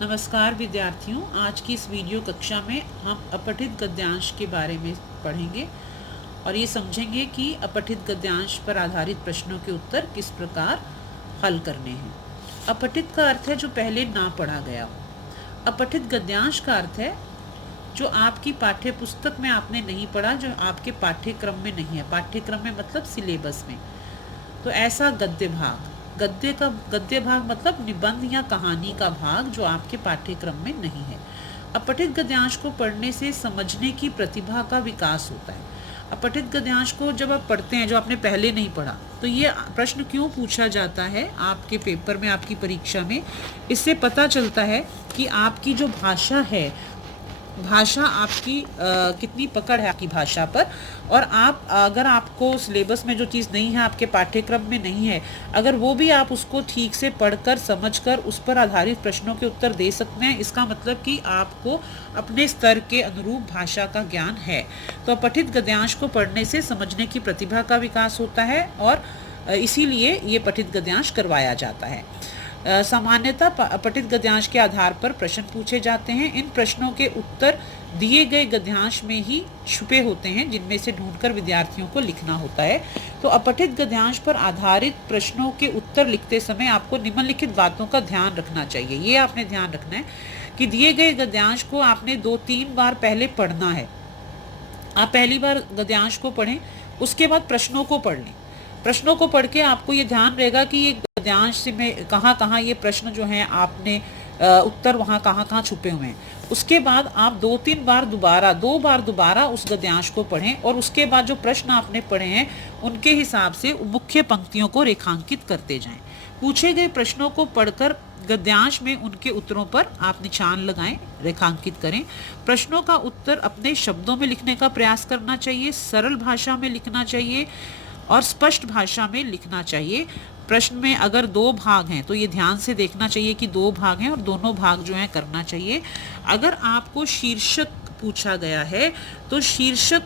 नमस्कार विद्यार्थियों, आज की इस वीडियो कक्षा में हम अपठित गद्यांश के बारे में पढ़ेंगे और ये समझेंगे कि अपठित गद्यांश पर आधारित प्रश्नों के उत्तर किस प्रकार हल करने हैं। अपठित का अर्थ है जो पहले ना पढ़ा गया हो। अपठित गद्यांश का अर्थ है जो आपकी पाठ्य पुस्तक में आपने नहीं पढ़ा, जो आपके पाठ्यक्रम में नहीं है। पाठ्यक्रम में मतलब सिलेबस में। तो ऐसा गद्य भाग, गद्य भाग मतलब निबंध या कहानी का भाग जो आपके पाठ्यक्रम में नहीं है। अपठित गद्यांश को पढ़ने से समझने की प्रतिभा का विकास होता है। अपठित गद्यांश को जब आप पढ़ते हैं जो आपने पहले नहीं पढ़ा, तो ये प्रश्न क्यों पूछा जाता है आपके पेपर में, आपकी परीक्षा में, इससे पता चलता है कि आपकी जो भाषा है, भाषा आपकी कितनी पकड़ है आपकी भाषा पर। और आप अगर आपको सिलेबस में जो चीज़ नहीं है, आपके पाठ्यक्रम में नहीं है, अगर वो भी आप उसको ठीक से पढ़कर समझकर उस पर आधारित प्रश्नों के उत्तर दे सकते हैं, इसका मतलब कि आपको अपने स्तर के अनुरूप भाषा का ज्ञान है। तो पठित गद्यांश को पढ़ने से समझने की प्रतिभा का विकास होता है और इसीलिए ये पठित गद्यांश करवाया जाता है। सामान्यतः अपठित गद्यांश के आधार पर प्रश्न पूछे जाते हैं। इन प्रश्नों के उत्तर दिए गए गद्यांश में ही छुपे होते हैं, जिनमें से ढूंढकर विद्यार्थियों को लिखना होता है। तो अपठित गद्यांश पर आधारित प्रश्नों के उत्तर लिखते समय आपको निम्नलिखित बातों का ध्यान रखना चाहिए। ये आपने ध्यान रखना है कि दिए गए गद्यांश को आपने 2-3 बार पहले पढ़ना है। आप पहली बार गद्यांश को पढ़ें, उसके बाद प्रश्नों को पढ़ लें। प्रश्नों को पढ़ के आपको ये ध्यान रहेगा कि ये गद्यांश में कहाँ कहाँ ये प्रश्न जो हैं आपने उत्तर वहाँ कहाँ कहाँ छुपे हुए हैं। उसके बाद आप 2 बार दोबारा उस गद्यांश को पढ़ें और उसके बाद जो प्रश्न आपने पढ़े हैं उनके हिसाब से मुख्य पंक्तियों को रेखांकित करते जाएं। पूछे गए प्रश्नों को पढ़कर गद्यांश में उनके उत्तरों पर आप निशान लगाएं, रेखांकित करें। प्रश्नों का उत्तर अपने शब्दों में लिखने का प्रयास करना चाहिए, सरल भाषा में लिखना चाहिए और स्पष्ट भाषा में लिखना चाहिए। प्रश्न में अगर 2 भाग हैं तो ये ध्यान से देखना चाहिए कि 2 भाग हैं और दोनों भाग जो हैं करना चाहिए। अगर आपको शीर्षक पूछा गया है तो शीर्षक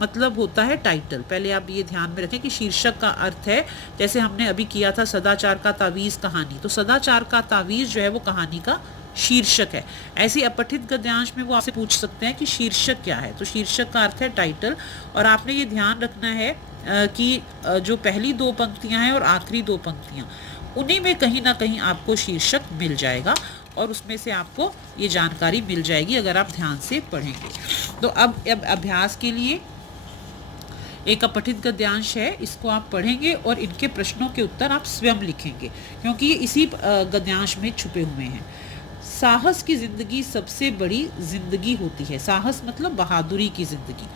मतलब होता है टाइटल। पहले आप ये ध्यान में रखें कि शीर्षक का अर्थ है, जैसे हमने अभी किया था सदाचार का तावीज़ कहानी, तो सदाचार का तावीज़ जो है वो कहानी का शीर्षक है। ऐसे अपठित गद्यांश में वो आपसे पूछ सकते हैं कि शीर्षक क्या है, तो शीर्षक का अर्थ है टाइटल। और आपने ये ध्यान रखना है कि जो पहली 2 पंक्तियां हैं और आखिरी 2 पंक्तियां, उन्हीं में कहीं ना कहीं आपको शीर्षक मिल जाएगा और उसमें से आपको ये जानकारी मिल जाएगी अगर आप ध्यान से पढ़ेंगे। तो अब अभ्यास के लिए एक अपठित गद्यांश है, इसको आप पढ़ेंगे और इनके प्रश्नों के उत्तर आप स्वयं लिखेंगे, क्योंकि ये इसी गद्यांश में छुपे हुए हैं। साहस की ज़िंदगी सबसे बड़ी ज़िंदगी होती है। साहस मतलब बहादुरी की ज़िंदगी।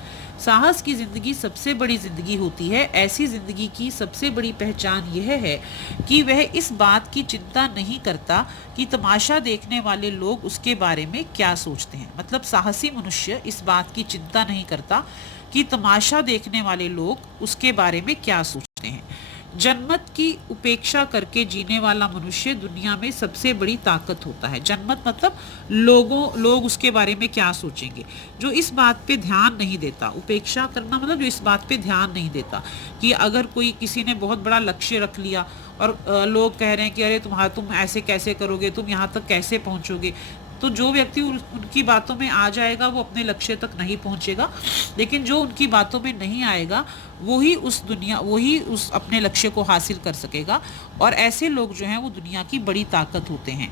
साहस की ज़िंदगी सबसे बड़ी ज़िंदगी होती है। ऐसी ज़िंदगी की सबसे बड़ी पहचान यह है कि वह इस बात की चिंता नहीं करता कि तमाशा देखने वाले लोग उसके बारे में क्या सोचते हैं। मतलब साहसी मनुष्य इस बात की चिंता नहीं करता कि तमाशा देखने वाले लोग उसके बारे में क्या सोचते हैं। जनमत की उपेक्षा करके जीने वाला मनुष्य दुनिया में सबसे बड़ी ताकत होता है। जनमत मतलब लोग उसके बारे में क्या सोचेंगे, जो इस बात पे ध्यान नहीं देता। उपेक्षा करना मतलब जो इस बात पे ध्यान नहीं देता कि अगर कोई किसी ने बहुत बड़ा लक्ष्य रख लिया और लोग कह रहे हैं कि अरे तुम ऐसे कैसे करोगे, तुम यहाँ तक कैसे पहुँचोगे, तो जो व्यक्ति उनकी बातों में आ जाएगा वो अपने लक्ष्य तक नहीं पहुंचेगा। लेकिन जो उनकी बातों में नहीं आएगा वही उस अपने लक्ष्य को हासिल कर सकेगा। और ऐसे लोग जो हैं वो दुनिया की बड़ी ताकत होते हैं।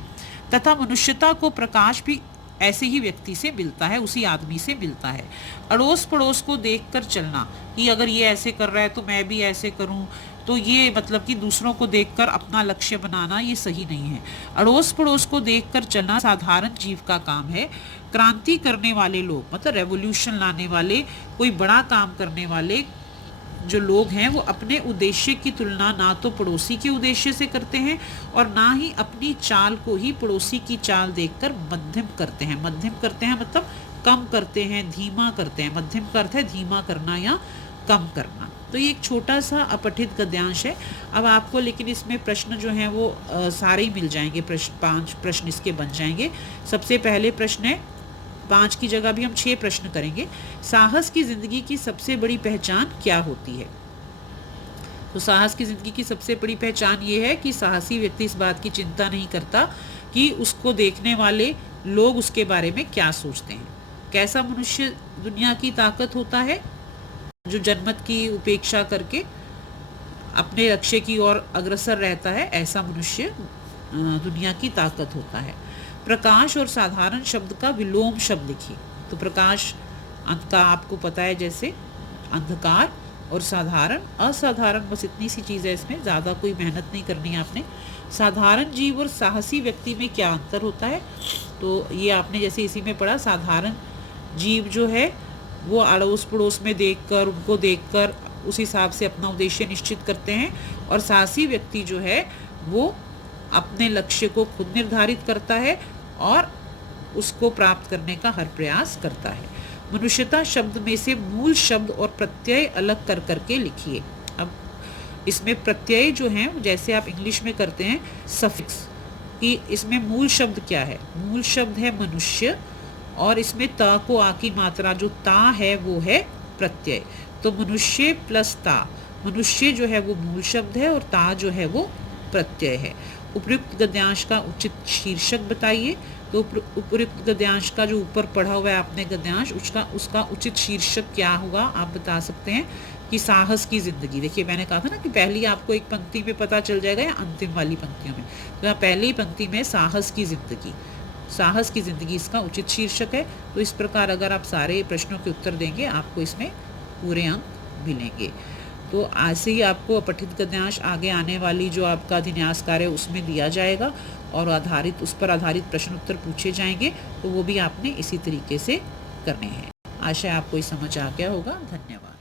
तथा मनुष्यता को प्रकाश भी ऐसे ही व्यक्ति से मिलता है, उसी आदमी से मिलता है। अड़ोस पड़ोस को देखकर चलना कि अगर ये ऐसे कर रहा है तो मैं भी ऐसे करूं, तो ये मतलब कि दूसरों को देखकर अपना लक्ष्य बनाना ये सही नहीं है। अड़ोस पड़ोस को देखकर चलना साधारण जीव का काम है। क्रांति करने वाले लोग मतलब रेवोल्यूशन लाने वाले, कोई बड़ा काम करने वाले जो लोग हैं वो अपने उद्देश्य की तुलना ना तो पड़ोसी के उद्देश्य से करते हैं और ना ही अपनी चाल को ही पड़ोसी की चाल देखकर मध्यम करते हैं। मध्यम करते हैं मतलब कम करते हैं, धीमा करते हैं। मध्यम का अर्थ है धीमा करना या कम करना। तो ये एक छोटा सा अपठित गद्यांश है। अब आपको लेकिन इसमें प्रश्न जो हैं वो सारे ही मिल जाएंगे। 5 प्रश्न इसके बन जाएंगे। सबसे पहले प्रश्न है, 5 की जगह भी हम 6 प्रश्न करेंगे। साहस की ज़िंदगी की सबसे बड़ी पहचान क्या होती है? तो साहस की ज़िंदगी की सबसे बड़ी पहचान ये है कि साहसी व्यक्ति इस बात की चिंता नहीं करता कि उसको देखने वाले लोग उसके बारे में क्या सोचते हैं। कैसा मनुष्य दुनिया की ताकत होता है? जो जनमत की उपेक्षा करके अपने लक्ष्य की ओर अग्रसर रहता है, ऐसा मनुष्य दुनिया की ताकत होता है। प्रकाश और साधारण शब्द का विलोम शब्द लिखिए। तो प्रकाश अंत का आपको पता है, जैसे अंधकार, और साधारण असाधारण, बस इतनी सी चीज़ है, इसमें ज़्यादा कोई मेहनत नहीं करनी है आपने। साधारण जीव और साहसी व्यक्ति में क्या अंतर होता है? तो ये आपने जैसे इसी में पढ़ा, साधारण जीव जो है वो अड़ोस पड़ोस में देखकर, उनको देखकर उस हिसाब से अपना उद्देश्य निश्चित करते हैं, और साहसी व्यक्ति जो है वो अपने लक्ष्य को खुद निर्धारित करता है और उसको प्राप्त करने का हर प्रयास करता है। मनुष्यता शब्द में से मूल शब्द और प्रत्यय अलग कर करके लिखिए। अब इसमें प्रत्यय जो हैं, जैसे आप इंग्लिश में करते हैं सफिक्स, कि इसमें मूल शब्द क्या है? मूल शब्द है मनुष्य, और इसमें त को आ की मात्रा जो ता है वो है प्रत्यय। तो मनुष्य प्लस ता, मनुष्य जो है वो मूल शब्द है और ता जो है वो प्रत्यय है। उपयुक्त गद्यांश का उचित शीर्षक बताइए। तो उपयुक्त गद्यांश का जो ऊपर पढ़ा हुआ है आपने गद्यांश, उसका उचित शीर्षक क्या होगा? आप बता सकते हैं कि साहस की ज़िंदगी। देखिए मैंने कहा था ना कि पहली आपको एक पंक्ति में पता चल जाएगा या अंतिम वाली पंक्तियों में। तो यहाँ पहली पंक्ति में साहस की ज़िंदगी, साहस की ज़िंदगी इसका उचित शीर्षक है। तो इस प्रकार अगर आप सारे प्रश्नों के उत्तर देंगे, आपको इसमें पूरे अंक मिलेंगे। तो ऐसे ही आपको अपठित गद्यांश आगे आने वाली जो आपका अधिन्यास कार्य है उसमें दिया जाएगा, और उस पर आधारित प्रश्न उत्तर पूछे जाएंगे। तो वो भी आपने इसी तरीके से करने हैं। आशा है आपको ये समझ आ गया होगा। धन्यवाद।